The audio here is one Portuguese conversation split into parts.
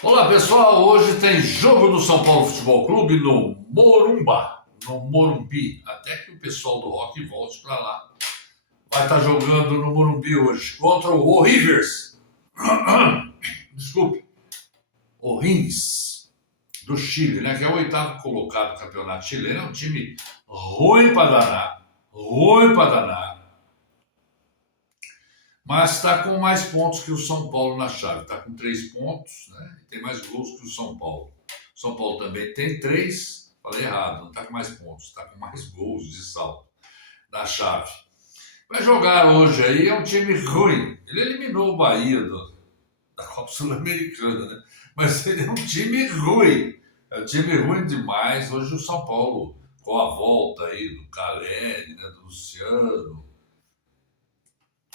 Olá pessoal, hoje tem jogo do São Paulo Futebol Clube no Morumba, no Morumbi, até que o pessoal do rock volte para lá. Vai estar jogando no Morumbi hoje contra o Rivers, desculpe, o Rins do Chile, né? Que é o oitavo colocado do campeonato chileno, é um time ruim para danar, ruim para danar. Mas está com mais pontos que o São Paulo na chave. Está com 3 pontos, né? E tem mais gols que o São Paulo. O São Paulo também tem 3. Falei errado, não está com mais pontos, está com mais gols de saldo na chave. Vai jogar hoje aí, é um time ruim. Ele eliminou o Bahia da Copa Sul-Americana, né? Mas ele é um time ruim. É um time ruim demais. Hoje o São Paulo, com a volta aí do Caleri, né, do Luciano,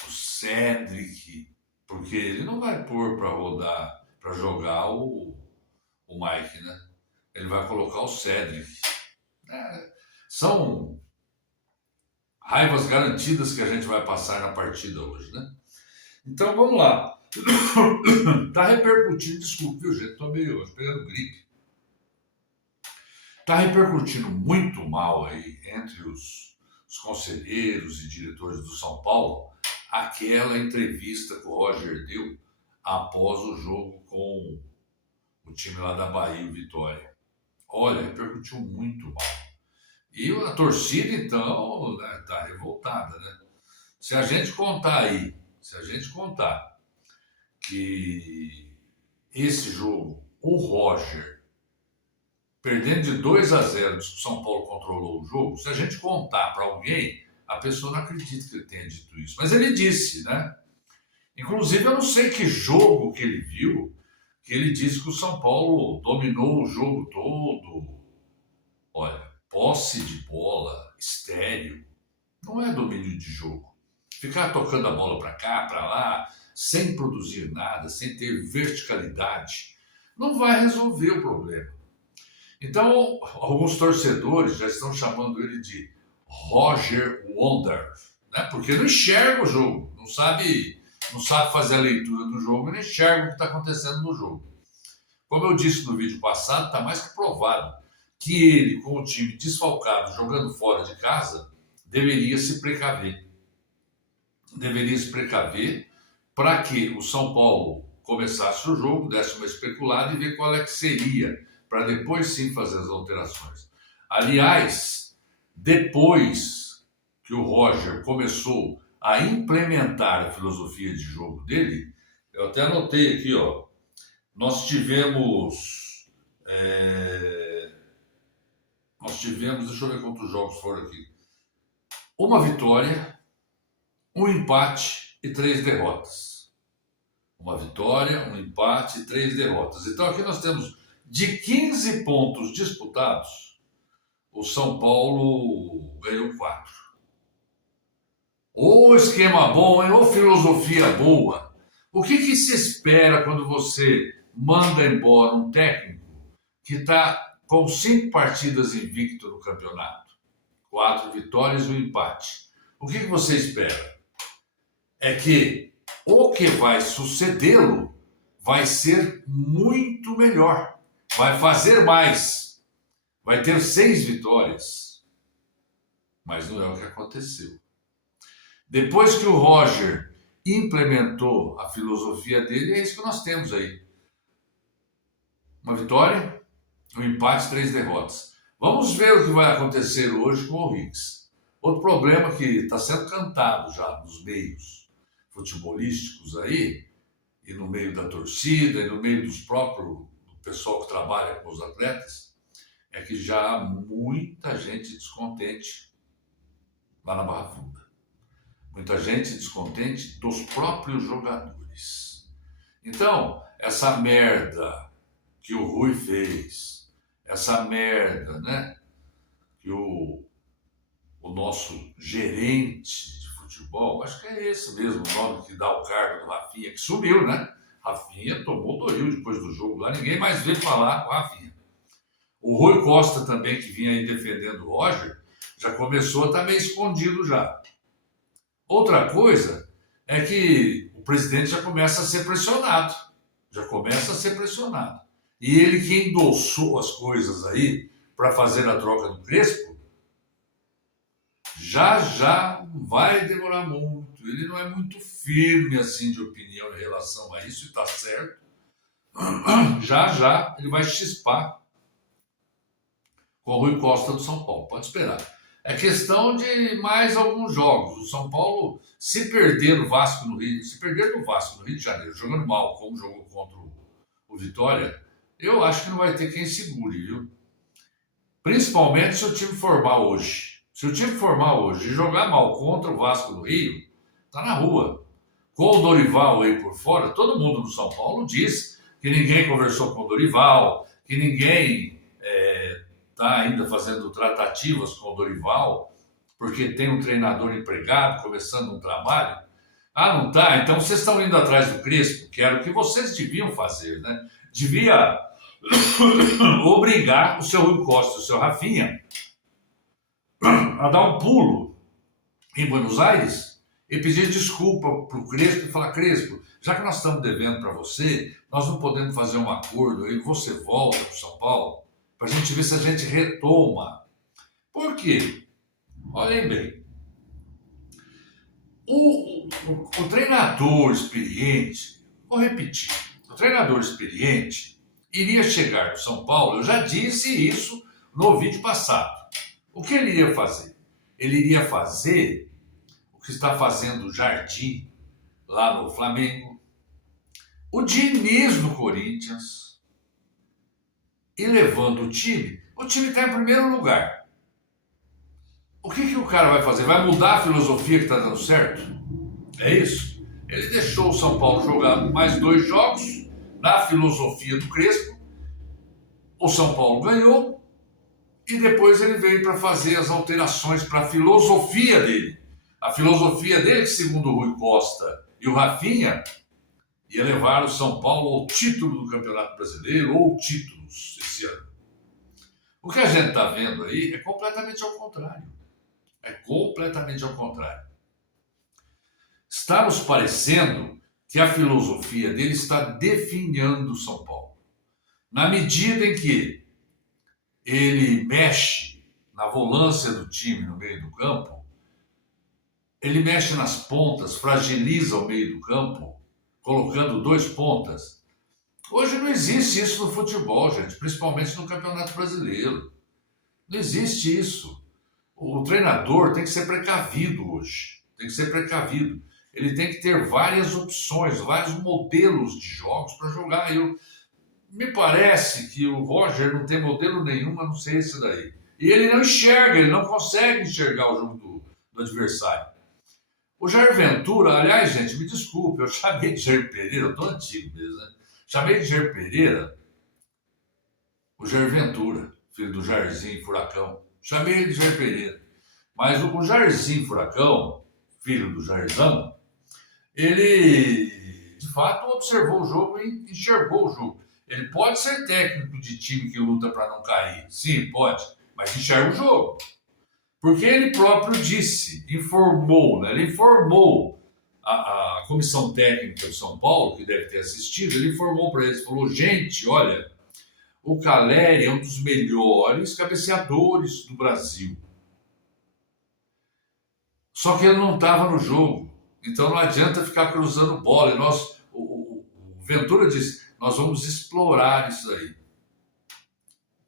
o Cedric, porque ele não vai pôr para rodar, para jogar o Mike, né? Ele vai colocar o Cedric. São raivas garantidas que a gente vai passar na partida hoje, né? Então vamos lá. Tá repercutindo, desculpe, viu, gente? Tô meio pegando gripe. Tá repercutindo muito mal aí entre os conselheiros e diretores do São Paulo aquela entrevista que o Roger deu após o jogo com o time lá da Bahia, o Vitória. Olha, repercutiu muito mal. E a torcida, então, né, tá revoltada, né? Se a gente contar aí, se a gente contar que esse jogo, o Roger, perdendo de 2-0, diz que o São Paulo controlou o jogo, se a gente contar para alguém, a pessoa não acredita que ele tenha dito isso. Mas ele disse, né? Inclusive, eu não sei que jogo que ele viu, que ele disse que o São Paulo dominou o jogo todo. Olha, posse de bola, estéreo, não é domínio de jogo. Ficar tocando a bola para cá, para lá, sem produzir nada, sem ter verticalidade, não vai resolver o problema. Então, alguns torcedores já estão chamando ele de Roger Wonder, né? Porque não enxerga o jogo, não sabe fazer a leitura do jogo, não enxerga o que está acontecendo no jogo. Como eu disse no vídeo passado, está mais que provado que ele, com o time desfalcado, jogando fora de casa, deveria se precaver. Deveria se precaver para que o São Paulo começasse o jogo, desse uma especulada e ver qual é que seria, para depois sim fazer as alterações. Aliás, depois que o Roger começou a implementar a filosofia de jogo dele, eu até anotei aqui, ó, nós tivemos, deixa eu ver quantos jogos foram aqui, uma vitória, um empate e 3 derrotas. Uma vitória, um empate e 3 derrotas. Então aqui nós temos de 15 pontos disputados, o São Paulo ganhou 4. Ô esquema bom, hein? Ô filosofia boa. O que se espera quando você manda embora um técnico que está com 5 partidas invicto no campeonato? 4 vitórias e um empate. O que você espera? É que o que vai sucedê-lo vai ser muito melhor. Vai fazer mais. Vai ter 6 vitórias. Mas não é o que aconteceu. Depois que o Roger implementou a filosofia dele, é isso que nós temos aí. Uma vitória, um empate, 3 derrotas. Vamos ver o que vai acontecer hoje com o Hicks. Outro problema que está sendo cantado já nos meios futebolísticos aí, e no meio da torcida, e no meio do pessoal que trabalha com os atletas, é que já há muita gente descontente lá na Barra Funda. Muita gente descontente dos próprios jogadores. Então, essa merda que o Rui fez, essa merda, né, que o nosso gerente de futebol, acho que é esse mesmo o nome que dá o cargo do Rafinha, que sumiu, né? Rafinha tomou Doril depois do jogo lá, ninguém mais veio falar com o Rafinha. O Rui Costa também, que vinha aí defendendo o Roger, já começou a estar meio escondido já. Outra coisa é que o presidente já começa a ser pressionado. Já começa a ser pressionado. E ele que endossou as coisas aí para fazer a troca do Crespo, já já vai demorar muito. Ele não é muito firme assim de opinião em relação a isso e está certo. Já já ele vai chispar com o Rui Costa do São Paulo. Pode esperar. É questão de mais alguns jogos. O São Paulo, se perder o Vasco no Rio, se perder do Vasco no Rio de Janeiro, jogando mal, como jogou contra o Vitória, eu acho que não vai ter quem segure, viu? Principalmente se o time formar hoje. Se o time formar hoje e jogar mal contra o Vasco do Rio, tá na rua. Com o Dorival aí por fora, todo mundo no São Paulo diz que ninguém conversou com o Dorival, que ninguém está ainda fazendo tratativas com o Dorival, porque tem um treinador empregado começando um trabalho. Ah, não tá? Então vocês estão indo atrás do Crespo, que era o que vocês deviam fazer, né? Devia obrigar o seu Rui Costa, o seu Rafinha, a dar um pulo em Buenos Aires e pedir desculpa para o Crespo e falar: Crespo, já que nós estamos devendo para você, nós não podemos fazer um acordo aí, você volta para o São Paulo, para a gente ver se a gente retoma. Por quê? Olhem bem. O treinador experiente, vou repetir, o treinador experiente iria chegar no São Paulo, eu já disse isso no vídeo passado. O que ele iria fazer? Ele iria fazer o que está fazendo o Jardim lá no Flamengo, o Diniz no Corinthians, e levando o time está em primeiro lugar. O que o cara vai fazer? Vai mudar a filosofia que está dando certo? É isso? Ele deixou o São Paulo jogar mais 2 jogos na filosofia do Crespo, o São Paulo ganhou, e depois ele veio para fazer as alterações para a filosofia dele. A filosofia dele, que segundo o Rui Costa e o Rafinha, ia levar o São Paulo ao título do Campeonato Brasileiro ou títulos esse ano. O que a gente está vendo aí é completamente ao contrário. É completamente ao contrário. Está nos parecendo que a filosofia dele está definhando o São Paulo. Na medida em que ele mexe na volância do time no meio do campo, ele mexe nas pontas, fragiliza o meio do campo, colocando 2 pontas. Hoje não existe isso no futebol, gente, principalmente no Campeonato Brasileiro. Não existe isso. O treinador tem que ser precavido hoje. Tem que ser precavido. Ele tem que ter várias opções, vários modelos de jogos para jogar. Me parece que o Roger não tem modelo nenhum, a não ser esse daí. E ele não enxerga, ele não consegue enxergar o jogo do adversário. O Jair Ventura, aliás, gente, me desculpe, eu chamei de Jair Pereira, eu tô antigo mesmo, né? Chamei de Jair Pereira o Jair Ventura, filho do Jairzinho Furacão. Chamei ele de Jair Pereira. Mas o Jairzinho Furacão, filho do Jairzão, ele de fato observou o jogo e enxergou o jogo. Ele pode ser técnico de time que luta para não cair. Sim, pode. Mas enxerga o jogo. Porque ele próprio disse, informou, né? Ele informou a comissão técnica do São Paulo, que deve ter assistido, ele informou para eles, falou: gente, olha, o Caleri é um dos melhores cabeceadores do Brasil. Só que ele não estava no jogo. Então não adianta ficar cruzando bola. E o Ventura disse: nós vamos explorar isso aí.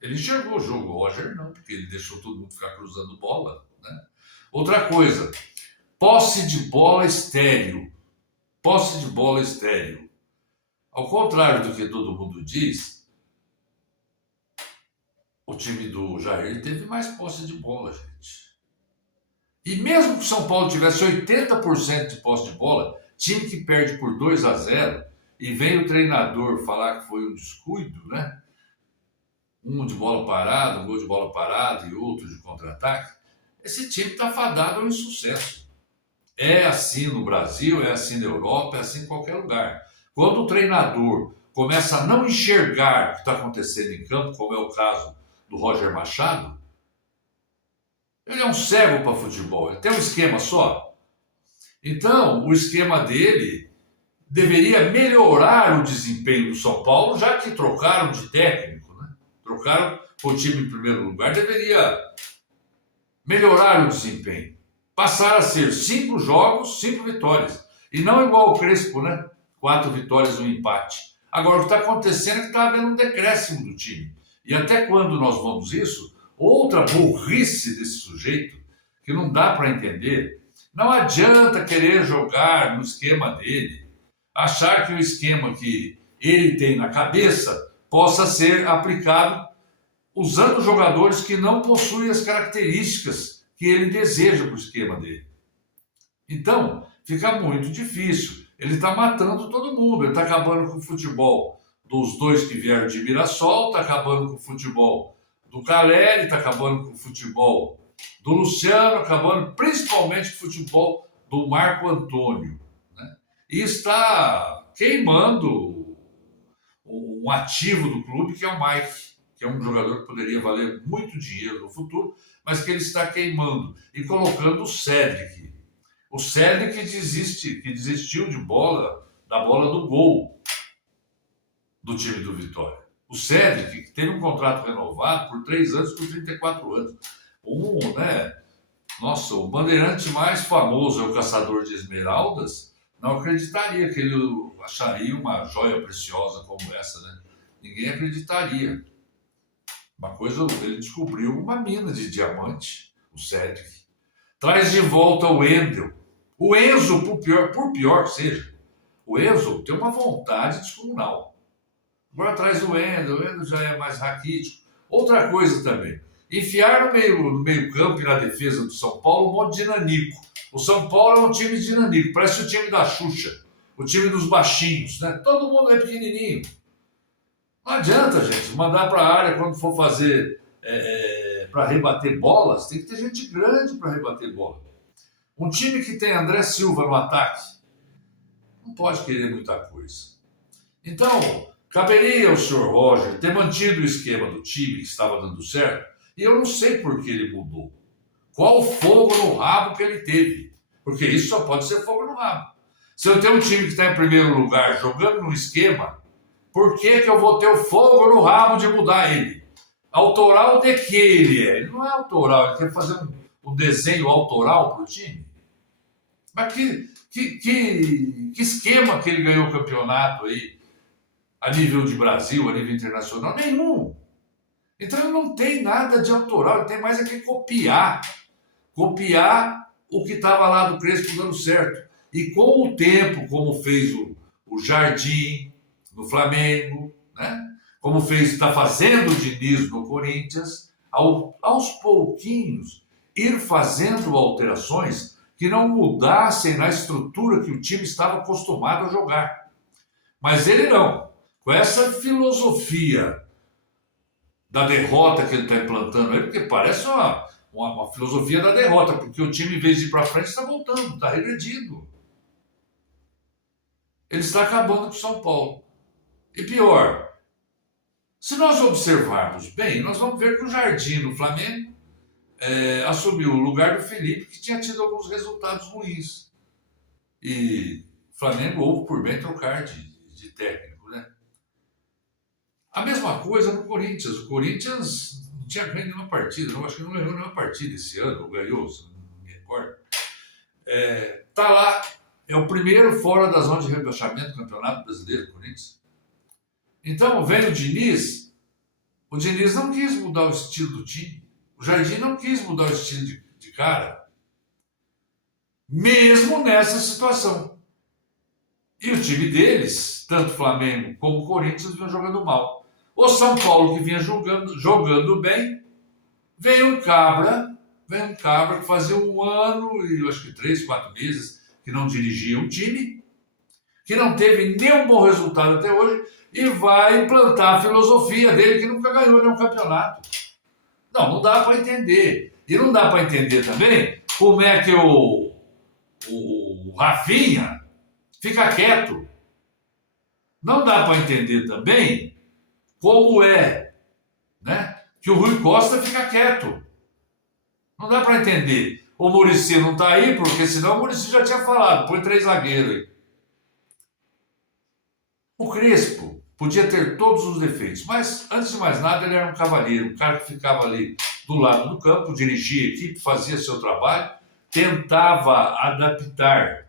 Ele enxergou o jogo, o Roger não, porque ele deixou todo mundo ficar cruzando bola, né? Outra coisa, posse de bola estéril. Posse de bola estéril. Ao contrário do que todo mundo diz, o time do Jair teve mais posse de bola, gente. E mesmo que o São Paulo tivesse 80% de posse de bola, time que perde por 2-0, e vem o treinador falar que foi um descuido, né? Um de bola parada, um gol de bola parada e outro de contra-ataque, esse time está fadado ao insucesso. É assim no Brasil, é assim na Europa, é assim em qualquer lugar. Quando o treinador começa a não enxergar o que está acontecendo em campo, como é o caso do Roger Machado, ele é um cego para futebol, ele tem um esquema só. Então, o esquema dele deveria melhorar o desempenho do São Paulo, já que trocaram de técnico, né? Trocaram o time em primeiro lugar, deveria melhorar o desempenho. Passar a ser 5 jogos, 5 vitórias. E não igual o Crespo, né? 4 vitórias e um empate. Agora, o que está acontecendo é que está havendo um decréscimo do time. E até quando nós vamos isso? Outra burrice desse sujeito, que não dá para entender. Não adianta querer jogar no esquema dele, achar que o esquema que ele tem na cabeça possa ser aplicado usando jogadores que não possuem as características que ele deseja para o esquema dele. Então, fica muito difícil. Ele está matando todo mundo, ele está acabando com o futebol dos dois que vieram de Mirassol, está acabando com o futebol do Caleri, está acabando com o futebol do Luciano, acabando principalmente com o futebol do Marco Antônio, né? E está queimando um ativo do clube, que é o Mike, que é um jogador que poderia valer muito dinheiro no futuro, mas que ele está queimando e colocando o Cedric. O Cedric que desistiu da bola do gol do time do Vitória. O Cedric, que teve um contrato renovado por 3 anos, por 34 anos. Né? Nossa, o bandeirante mais famoso é o Caçador de Esmeraldas. Não acreditaria que ele acharia uma joia preciosa como essa, né? Ninguém acreditaria. Uma coisa, ele descobriu uma mina de diamante, o Cedric. Traz de volta o Wendel. O Enzo, por pior que seja, o Enzo tem uma vontade descomunal. Agora traz o Wendel já é mais raquítico. Outra coisa também, enfiar no meio campo e na defesa do São Paulo um monte de nanico. O São Paulo é um time de nanico, parece o time da Xuxa, o time dos baixinhos, né? Todo mundo é pequenininho. Não adianta, gente, mandar para a área quando for fazer para rebater bolas, tem que ter gente grande para rebater bola. Um time que tem André Silva no ataque não pode querer muita coisa. Então, caberia ao senhor Roger ter mantido o esquema do time que estava dando certo, e eu não sei por que ele mudou. Qual fogo no rabo que ele teve? Porque isso só pode ser fogo no rabo. Se eu tenho um time que está em primeiro lugar jogando no esquema, por que eu vou ter o fogo no rabo de mudar ele? Autoral de que ele é? Ele não é autoral, ele quer fazer um desenho autoral para o time. Mas que esquema que ele ganhou o campeonato aí, a nível de Brasil, a nível internacional? Nenhum. Então ele não tem nada de autoral, ele tem mais é que copiar. Copiar o que estava lá do Crespo dando certo. E com o tempo, como fez o Jardim no Flamengo, né? Como está fazendo o Diniz no Corinthians, aos pouquinhos, ir fazendo alterações que não mudassem na estrutura que o time estava acostumado a jogar. Mas ele não. Com essa filosofia da derrota que ele está implantando aí, porque parece uma filosofia da derrota, porque o time, em vez de ir para frente, está voltando, está regredindo. Ele está acabando com o São Paulo. E pior, se nós observarmos bem, nós vamos ver que o Jardim no Flamengo assumiu o lugar do Felipe, que tinha tido alguns resultados ruins. E o Flamengo houve por bem trocar de técnico, né? A mesma coisa no Corinthians. O Corinthians não tinha ganho nenhuma partida, eu acho que não ganhou nenhuma partida esse ano, ou ganhou, se não me recordo. Tá lá, é o primeiro fora da zona de rebaixamento do Campeonato Brasileiro do Corinthians. Então, vem o Diniz não quis mudar o estilo do time. O Jardim não quis mudar o estilo de cara. Mesmo nessa situação. E o time deles, tanto Flamengo como Corinthians, vinham jogando mal. O São Paulo, que vinha jogando bem, veio um cabra que fazia 1 ano e eu acho que 3, 4 meses que não dirigia um time, que não teve nenhum bom resultado até hoje, e vai implantar a filosofia dele, que nunca ganhou nenhum campeonato. Não dá para entender. E não dá para entender também como é que o Rafinha fica quieto. Não dá para entender também como né, que o Rui Costa fica quieto. Não dá para entender. O Muricy não está aí, porque senão o Muricy já tinha falado, põe 3 zagueiros aí. O Crespo podia ter todos os defeitos, mas antes de mais nada ele era um cavalheiro, um cara que ficava ali do lado do campo, dirigia a equipe, fazia seu trabalho, tentava adaptar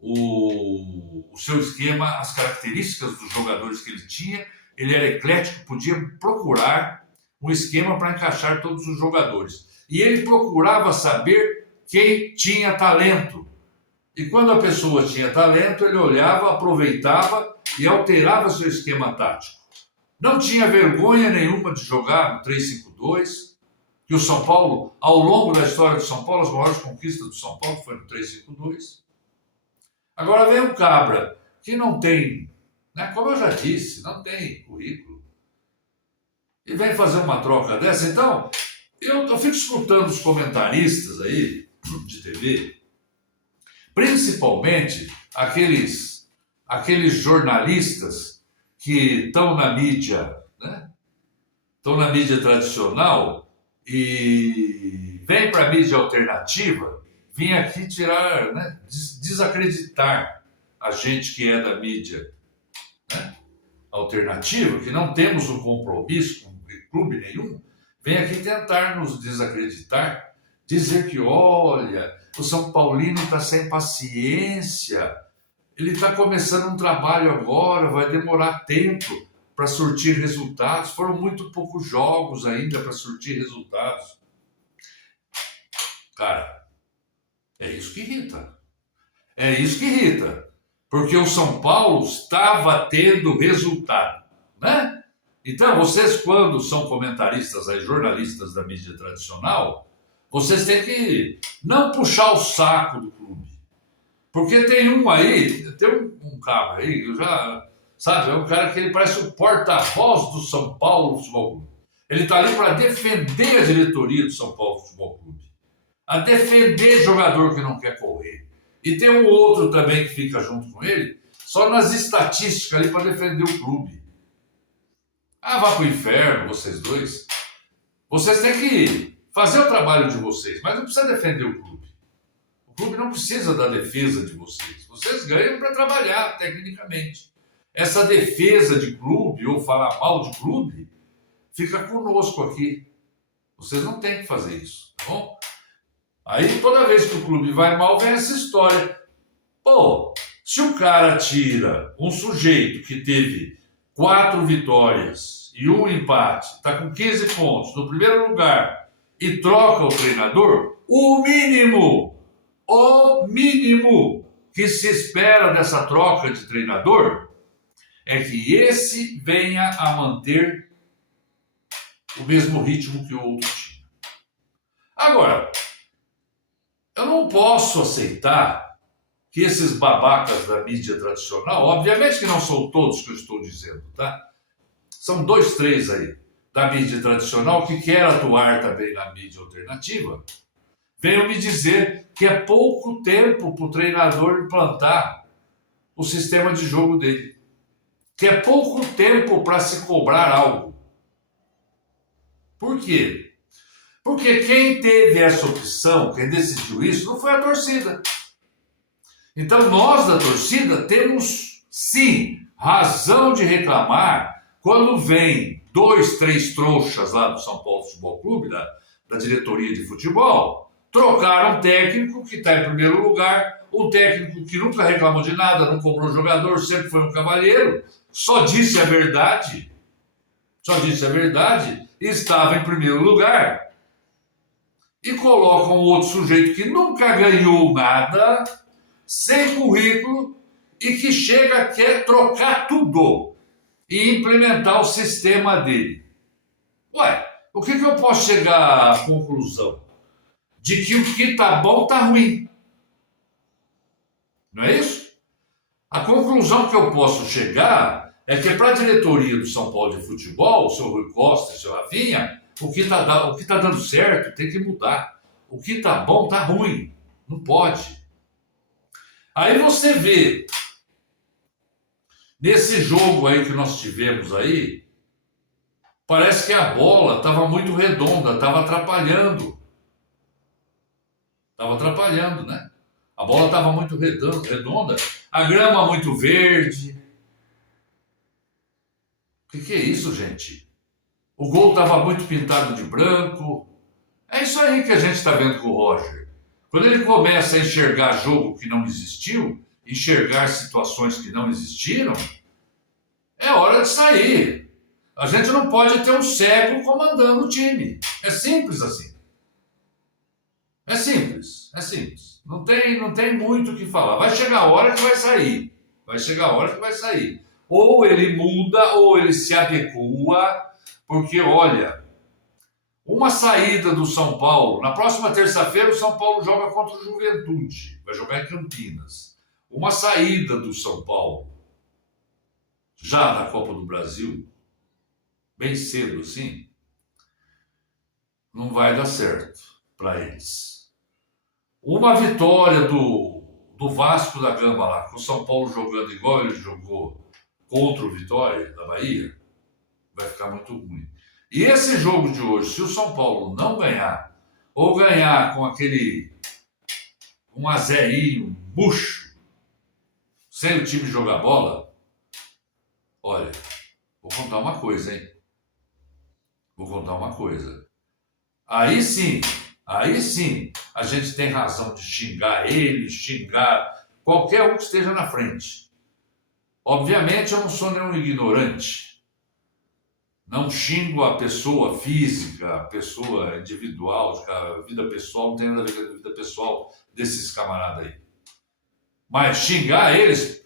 o seu esquema, as características dos jogadores que ele tinha. Ele era eclético, podia procurar um esquema para encaixar todos os jogadores. E ele procurava saber quem tinha talento. E quando a pessoa tinha talento, ele olhava, aproveitava e alterava seu esquema tático. Não tinha vergonha nenhuma de jogar no 3-5-2, que o São Paulo, ao longo da história do São Paulo, as maiores conquistas do São Paulo foi no 3-5-2. Agora vem um cabra que não tem, né, como eu já disse, não tem currículo. E vem fazer uma troca dessa. Então, eu fico escutando os comentaristas aí de TV, principalmente aqueles jornalistas que estão na mídia, né? Estão na mídia tradicional e vêm para a mídia alternativa, vêm aqui tirar, né, desacreditar a gente que é da mídia, né, alternativa, que não temos um compromisso com clube nenhum, vem aqui tentar nos desacreditar, dizer que, olha, o São Paulino está sem paciência, ele está começando um trabalho agora, vai demorar tempo para surtir resultados. Foram muito poucos jogos ainda para surtir resultados. Cara, é isso que irrita. É isso que irrita. Porque o São Paulo estava tendo resultado, né? Então, vocês, quando são comentaristas, aí, jornalistas da mídia tradicional, vocês têm que não puxar o saco do clube. Porque tem um aí, tem um cara aí, eu já, sabe, é um cara que ele parece o porta-voz do São Paulo Futebol Clube. Ele está ali para defender a diretoria do São Paulo Futebol Clube, a defender jogador que não quer correr. E tem um outro também que fica junto com ele, só nas estatísticas ali para defender o clube. Ah, vá pro inferno, vocês dois. Vocês têm que fazer o trabalho de vocês, mas não precisa defender o clube. O clube não precisa da defesa de vocês. Vocês ganham para trabalhar tecnicamente. Essa defesa de clube ou falar mal de clube fica conosco aqui. Vocês não têm que fazer isso, tá bom? Aí toda vez que o clube vai mal, vem essa história. Pô, se o cara tira um sujeito que teve 4 vitórias e 1 empate, está com 15 pontos no primeiro lugar e troca o treinador, o mínimo que se espera dessa troca de treinador é que esse venha a manter o mesmo ritmo que o outro tinha. Agora, eu não posso aceitar que esses babacas da mídia tradicional, obviamente que não são todos que eu estou dizendo, tá? São 2, 3 aí da mídia tradicional que quer atuar também na mídia alternativa, venham me dizer que é pouco tempo para o treinador implantar o sistema de jogo dele, que é pouco tempo para se cobrar algo. Por quê? Porque quem teve essa opção, quem decidiu isso, não foi a torcida. Então nós da torcida temos, sim, razão de reclamar quando vem 2, 3 trouxas lá do São Paulo Futebol Clube, da diretoria de futebol, trocaram um técnico que está em primeiro lugar, um técnico que nunca reclamou de nada, não cobrou jogador, sempre foi um cavalheiro, só disse a verdade, estava em primeiro lugar. E colocam outro sujeito que nunca ganhou nada, sem currículo, e que chega, quer trocar tudo e implementar o sistema dele. Ué, o que eu posso chegar à conclusão? De que o que tá bom tá ruim. Não é isso? A conclusão que eu posso chegar é que para a diretoria do São Paulo de Futebol, o seu Rui Costa, o seu Rafinha, o que tá dando certo tem que mudar. O que tá bom tá ruim. Não pode. Aí você vê, nesse jogo aí que nós tivemos aí, parece que a bola estava muito redonda, estava atrapalhando. Estava atrapalhando, né? A bola estava muito redonda, a grama muito verde. O que é isso, gente? O gol estava muito pintado de branco. É isso aí que a gente está vendo com o Roger. Quando ele começa a enxergar jogo que não existiu, enxergar situações que não existiram, é hora de sair. A gente não pode ter um cego comandando o time. É simples assim. É simples, é simples. Não tem muito o que falar. Vai chegar a hora que vai sair. Vai chegar a hora que vai sair. Ou ele muda, ou ele se adequa, porque olha, uma saída do São Paulo. Na próxima terça-feira, o São Paulo joga contra o Juventude. Vai jogar em Campinas. Uma saída do São Paulo, já na Copa do Brasil, bem cedo assim, não vai dar certo para eles. Uma vitória do Vasco da Gama lá, com o São Paulo jogando igual ele jogou contra o Vitória da Bahia, vai ficar muito ruim. E esse jogo de hoje, se o São Paulo não ganhar, ou ganhar com aquele 1-0, bucho, sem o time jogar bola, olha, vou contar uma coisa, hein? Vou contar uma coisa. Aí sim, a gente tem razão de xingar ele, xingar qualquer um que esteja na frente. Obviamente eu não sou nenhum ignorante. Não xingo a pessoa física, a pessoa individual, a vida pessoal não tem nada a ver com a vida pessoal desses camaradas aí. Mas xingar eles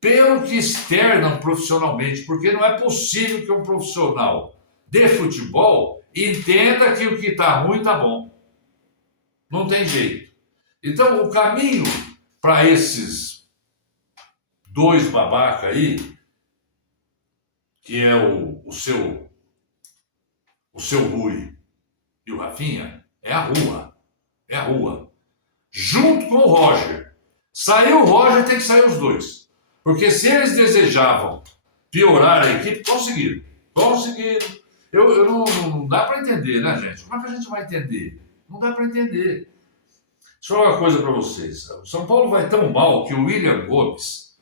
pelo que externam profissionalmente, porque não é possível que um profissional de futebol entenda que o que está ruim está bom. Não tem jeito. Então, o caminho para esses dois babaca aí, que é o seu Rui e o Rafinha, é a rua. É a rua. Junto com o Roger. Saiu o Roger, tem que sair os dois. Porque se eles desejavam piorar a equipe, conseguiram. Conseguiram. Eu não dá para entender, né, gente? Como é que a gente vai entender? Não dá para entender. Deixa eu falar uma coisa para vocês. O São Paulo vai tão mal que o William Gomes,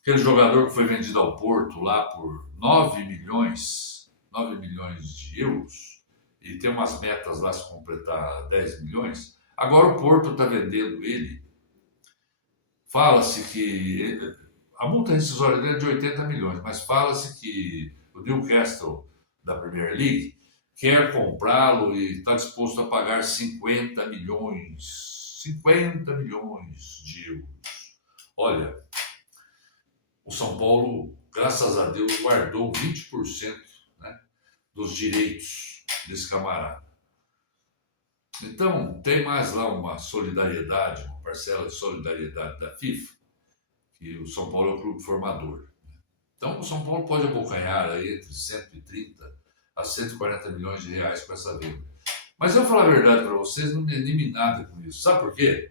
aquele jogador que foi vendido ao Porto lá por 9 milhões de euros, e tem umas metas lá se completar 10 milhões, agora o Porto está vendendo ele. Fala-se que a multa rescisória dele é de 80 milhões, mas fala-se que o Newcastle da Premier League quer comprá-lo e está disposto a pagar 50 milhões de euros. Olha, o São Paulo, graças a Deus, guardou 20%, né, dos direitos desse camarada. Então, tem mais lá uma solidariedade, uma parcela de solidariedade da FIFA, que o São Paulo é o clube formador. Então, o São Paulo pode abocanhar aí entre 130 a 140 milhões de reais com essa venda. Mas eu vou falar a verdade para vocês, não me anime nada com isso. Sabe por quê?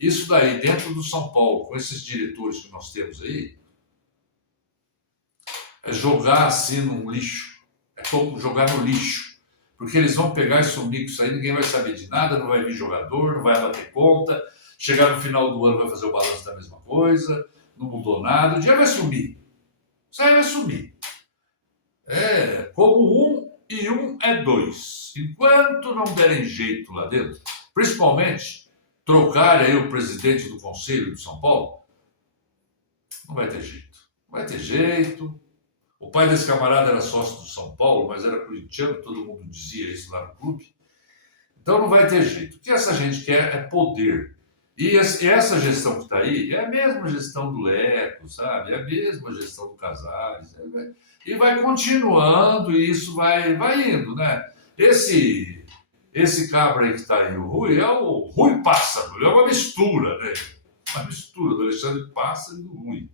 Isso daí, dentro do São Paulo, com esses diretores que nós temos aí, é jogar assim no lixo. É como jogar no lixo. Porque eles vão pegar e sumir com isso aí, ninguém vai saber de nada, não vai vir jogador, não vai bater conta. Chegar no final do ano vai fazer o balanço da mesma coisa, não mudou nada, o dia vai sumir. Isso aí vai sumir. É como 1 e 1 é 2. Enquanto não derem jeito lá dentro, principalmente trocar aí o presidente do Conselho de São Paulo, não vai ter jeito. Não vai ter jeito. O pai desse camarada era sócio do São Paulo, mas era corintiano, todo mundo dizia isso lá no clube. Então não vai ter jeito. O que essa gente quer é poder. E essa gestão que está aí é a mesma gestão do Leco, sabe? É a mesma gestão do Casares. E vai continuando e isso vai indo, né? Esse cabra aí que está aí, o Rui, é o Rui Pássaro. Ele é uma mistura, né? Uma mistura do Alexandre Pássaro e do Rui.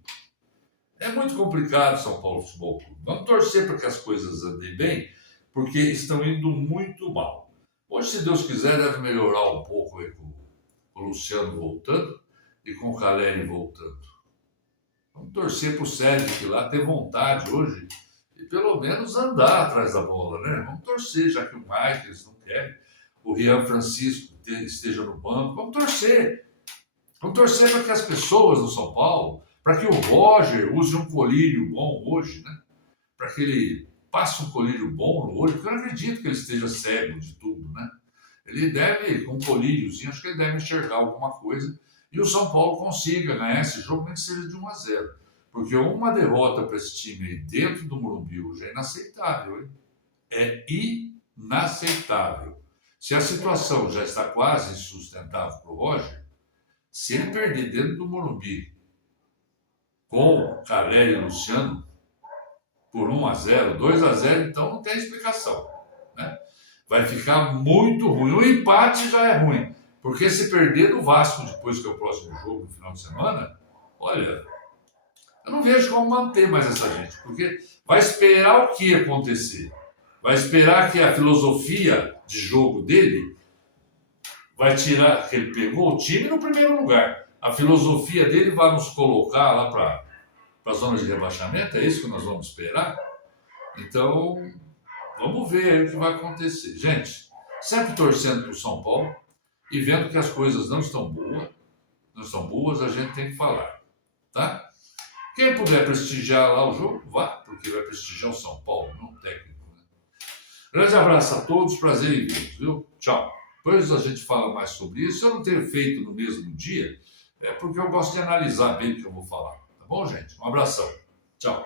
É muito complicado São Paulo Futebol Clube. Vamos torcer para que as coisas andem bem, porque estão indo muito mal. Hoje, se Deus quiser, deve melhorar um pouco aí com o Luciano voltando e com o Caleri voltando. Vamos torcer para o Sérgio lá ter vontade hoje e pelo menos andar atrás da bola, né? Vamos torcer, já que o Mike eles não querem, o Rian Francisco esteja no banco, vamos torcer. Vamos torcer para que as pessoas do São Paulo, para que o Roger use um colírio bom hoje, né? Para que ele passe um colírio bom no olho, porque eu não acredito que ele esteja cego de tudo, né? Ele deve, com um colíriozinho, acho que ele deve enxergar alguma coisa e o São Paulo consiga ganhar esse jogo, nem que seja de 1-0. Porque uma derrota para esse time aí dentro do Morumbi hoje é inaceitável, hein? É inaceitável. Se a situação já está quase insustentável para o Roger, se ele perder dentro do Morumbi com Calé e Luciano por 1-0, 2-0, então não tem explicação, né? Vai ficar muito ruim. O empate já é ruim, porque se perder do Vasco depois, que é o próximo jogo no final de semana, olha, eu não vejo como manter mais essa gente, porque vai esperar o que acontecer? Vai esperar que a filosofia de jogo dele vai tirar, que ele pegou o time no primeiro lugar. A filosofia dele vai nos colocar lá para a zona de rebaixamento? É isso que nós vamos esperar? Então, vamos ver o que vai acontecer. Gente, sempre torcendo para o São Paulo e vendo que as coisas não estão boas, a gente tem que falar, tá? Quem puder prestigiar lá o jogo, vá, porque vai prestigiar o São Paulo, não o técnico, né? Grande abraço a todos, prazer em vê-los, viu? Tchau. Depois a gente fala mais sobre isso. Eu não ter feito no mesmo dia, é porque eu gosto de analisar bem o que eu vou falar. Tá bom, gente? Um abração. Tchau.